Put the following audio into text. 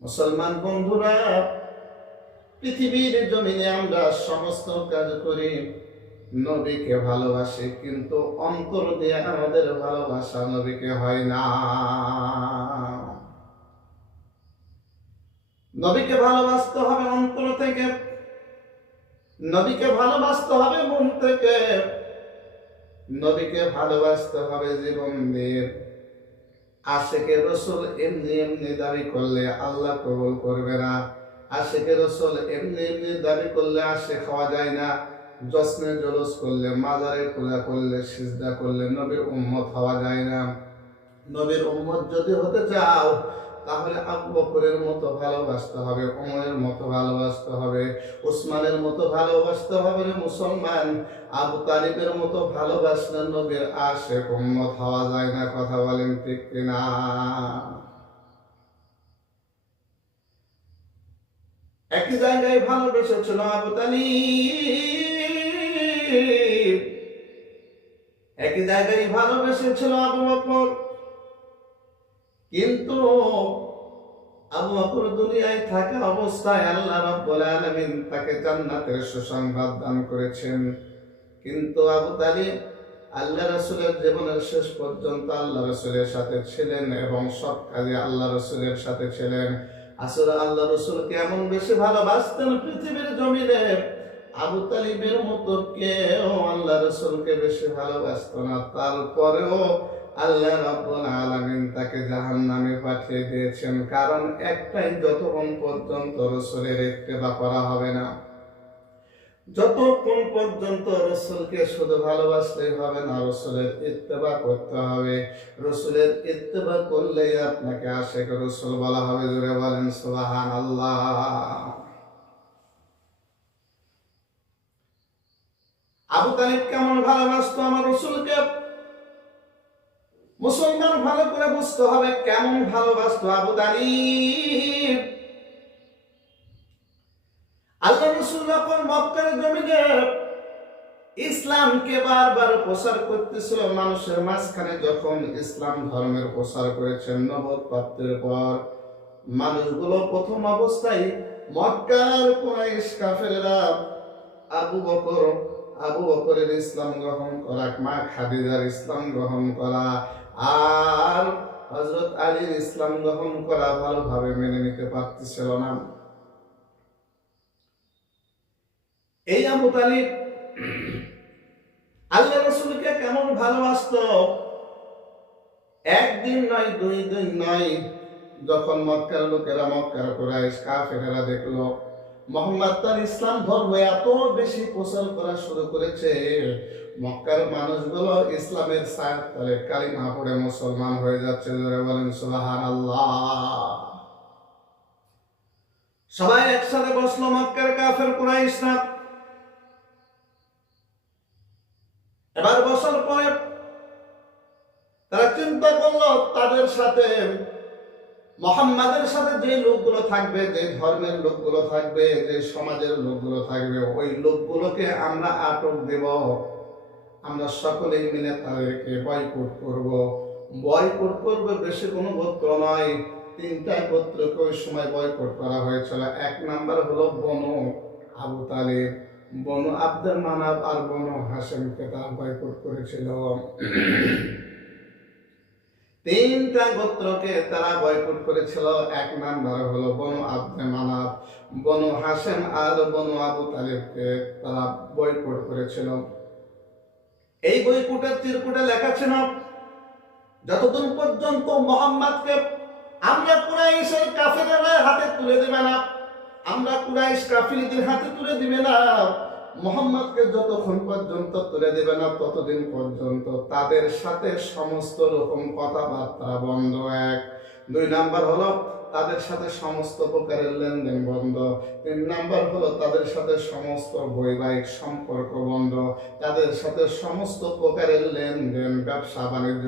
মুসলমান বন্ধুরা, পৃথিবীর জমিনে আমরা সমস্ত কাজ করি, নবীকে ভালোবাসি, কিন্তু অন্তর দিয়ে আমাদের ভালোবাসা নবীকে হয় না। নবীকে ভালোবাসতে হবে অন্তর থেকে, নবীকে ভালোবাসতে হবে মন থেকে, নবীকে ভালোবাসতে হবে জীবন দিয়ে। আশিকে রসুল এমনি এমনি দাবি করলে আল্লাহ কবুল করবে না। আশিকে রসুল এমনি এমনি দাবি করলে আশিক হওয়া যায় না। জশ্নে জলুস করলে, মাজারে পূজা করলে, সিজদা করলে নবীর উম্মত হওয়া যায় না। নবীর উম্মত যদি হতে চাও, তাহলে আবু বকরের মতো ভালোবাসতে হবে, ওমরের মতো ভালোবাসতে হবে, উসমানের মতো ভালোবাসতে হবে রে মুসলমান। আবু তালিবের মতো ভালোবাসলে নবীর আশিক উম্মত হওয়া যায় না। কথা বলেন ঠিক কিনা? একই জায়গায় ভালোবেসেছিল আবু তালিব, একই জায়গায় ভালোবেসেছিল আবু বকর, কিন্তু আবু বকর দুনিয়ায় থাকা অবস্থায় আল্লাহ রাব্বুল আলামিন তাকে জান্নাতের সুসংবাদ দান করেছেন। কিন্তু আবু তালিব আল্লাহ রাসূলের জীবনের শেষ পর্যন্ত আল্লাহ রাসূলের সাথে ছিলেন এবং সব কাজে আল্লাহ রাসূলের সাথে ছিলেন। আসলে আল্লাহ রাসূলকে এমন বেশি ভালোবাসতেন পৃথিবীর জমিনে, আবু তালিবের মতো কেউ আল্লাহ রাসূলকে বেশি ভালোবাসত না। তারপরেও আল্লাহ রাব্বুল আলামিন তাকে জাহান্নামে পাঠিয়ে দিয়েছেন, কারণ একটাই, যতক্ষণ পর্যন্ত রাসূলের ইত্তেবা করা হবে না, যতক্ষণ পর্যন্ত রাসূলকে শুধু ভালোবাসলেই হবে না, রাসূলের ইত্তেবা করতে হবে। রাসূলের ইত্তেবা করলেই আপনাকে আশিক রাসূল বলা হবে। জোরে বলেন সুবহানাল্লাহ। আবু তালিব কেমন ভালোবাসতো আমার রাসূলকে? মুসলমান ভালো করে বুঝতে হবে কেমন ভালোবাসতো আবু তালিব। আল্লাহ রাসূল যখন মক্কার জমিনে ইসলামকে বারবার প্রচার করতেছিল, মানুষের মাঝখানে যখন ইসলাম ধর্মের প্রচার করেছেন নবুয়ত প্রাপ্তির পর, মানুষগুলো প্রথম অবস্থায় মক্কার কুরাইশ কাফেররা আবু বকরের ইসলাম গ্রহণ করা, মা খাদিজার ইসলাম গ্রহণ করা আর হযরত আলীর ইসলাম গ্রহণ করা ভালোভাবে মেনে নিতে পারতেছিল না। এই আবু তালিব আল্লাহ রাসূলকে কেমন ভালোবাসতো, একদিন নয়, দুই দিন নয়, যখন মক্কার লোকেরা, মক্কার কুরাইশ কাফেররা দেখলো মুহাম্মদ তার ইসলাম ধর্ম এত বেশি প্রচার করা শুরু করেছে, মক্কার মানুষগুলো ইসলামের ছায়ার তলে কালিমা পড়ে মুসলমান হয়ে যাচ্ছে। জোরে বলেন সুবহানাল্লাহ। সবাই একসাথে বসলো মক্কার কাফের কুরাইশরা। এবার বসার পরে তারা চিন্তা করলো, তাদের সাথে, মুহাম্মাদের সাথে যে লোকগুলো থাকবে, যে ধর্মের লোকগুলো থাকবে, যে সমাজের লোকগুলো থাকবে, ওই লোকগুলোকে আমরা আটক দেব। আমরা সকলেই মিলে তাদেরকে বয়কট করব। বয়কট করবে বেশি কোনো গোত্র নয়, তিনটা গোত্রকে ওই সময় বয়কট করা হয়েছিল। এক নাম্বার হলো বনু আবু তালিব, বনু আব্দুল মানাফ আর বনু হাশিমকে তারা বয়কট করেছিল। তিনটা গোত্রকে তারা বয়কট করেছিল। এক নাম্বার হলো বনু আব্দুল মানাফ, বনু হাশিম আর বনু আবু তালিবকে তারা বয়কট করেছিল। এই বয়কটের চিরকুটে লেখা ছিল, যতদিন পর্যন্ত মুহাম্মদকে আমরা কুরাইশের কাফেরদের হাতে তুলে দেবে না, আমরা কুরাইশ কাফিরদের হাতে তুলে দিবে না, মুহাম্মদকে যতক্ষণ পর্যন্ত তুলে দেবে না, ততদিন পর্যন্ত তাদের সাথে সমস্ত রকম কথাবার্তা বন্ধ। এক। দুই নাম্বার হলো তাদের সাথে সমস্ত প্রকারের লেনদেন বন্ধ। তিন নাম্বার হলো তাদের সাথে সমস্ত বৈবাহিক সম্পর্ক বন্ধ, তাদের সাথে সমস্ত প্রকারের লেনদেন, ব্যবসা বাণিজ্য